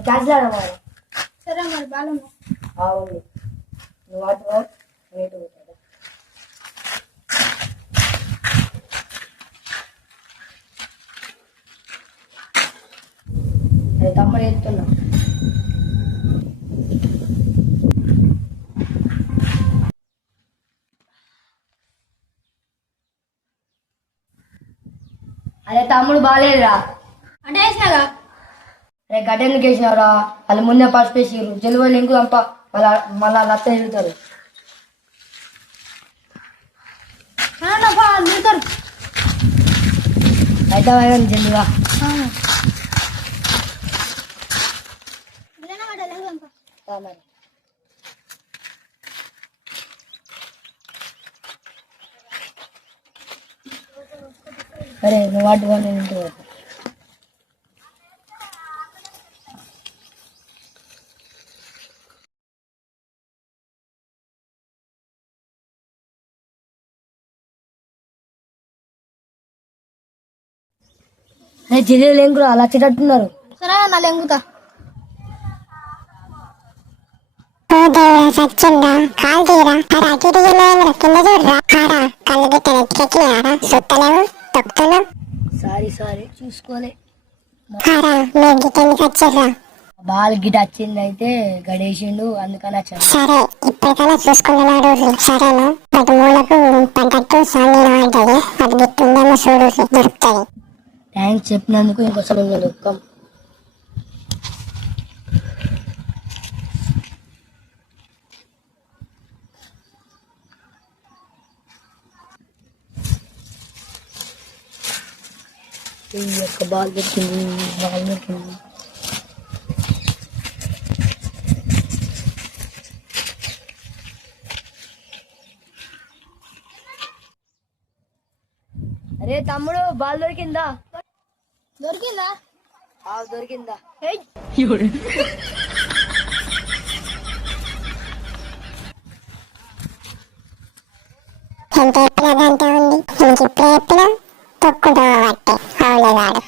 cancel సరే మరి బాలమ్మ అవును నువ్వు అటు రేటు అదే తమ్ముడు ఎత్తున్నా అరే తమ్ముడు బాగాలేదురా అంటే వేసినాగా అరే గడ్డెందుకు వేసినావురా వాళ్ళు ముందే పసుపు వేసిరు జలుబు ఇంకు తప్ప మళ్ళా లత్త ఎదుగుతారు తిరుగుతారు అయితే జల్లుగా మరి అరే నువ్వు వాటి వాళ్ళు ఇంటి జిల్లేలు ఏం కూడా అలా వచ్చేటట్టున్నారు సరే నా లెంగుతా సచ్చిందా కాలు తీరా అటు కింద చూడరా ఆరా కళ్ళు గిట్ట నెత్తికెక్కినారా సుత్తలేవు తొక్కుతున్నావు సారీ చూసుకోలే ఆరా మీరు గిట్ట ఎందుకు వచ్చిర్రా బాల్ గిట వచ్చింది అయితే గడేసిండు అందుకని వచ్చాను సరే ఇప్పటికైనా చూసుకున్న రోజు సరేనా అటు మూలకు పడ్డట్టు సాంగ్ పడ్డది అది గిట్టుందేమో చూడు దొరుకుతుంది థ్యాంక్స్ చెప్పినందుకు ఇంకోసారి దుఃఖం ఈ యొక్క బాల్ దొరికింది అరే తమ్ముడు బాల్ దొరికిందా దొరికిందా దొరికిందా ఎంత చెప్పినా గంట ఉంది ఇంక ఇప్పుడే చెప్పినా తొక్కుంటావా బట్టే అవులేదాడు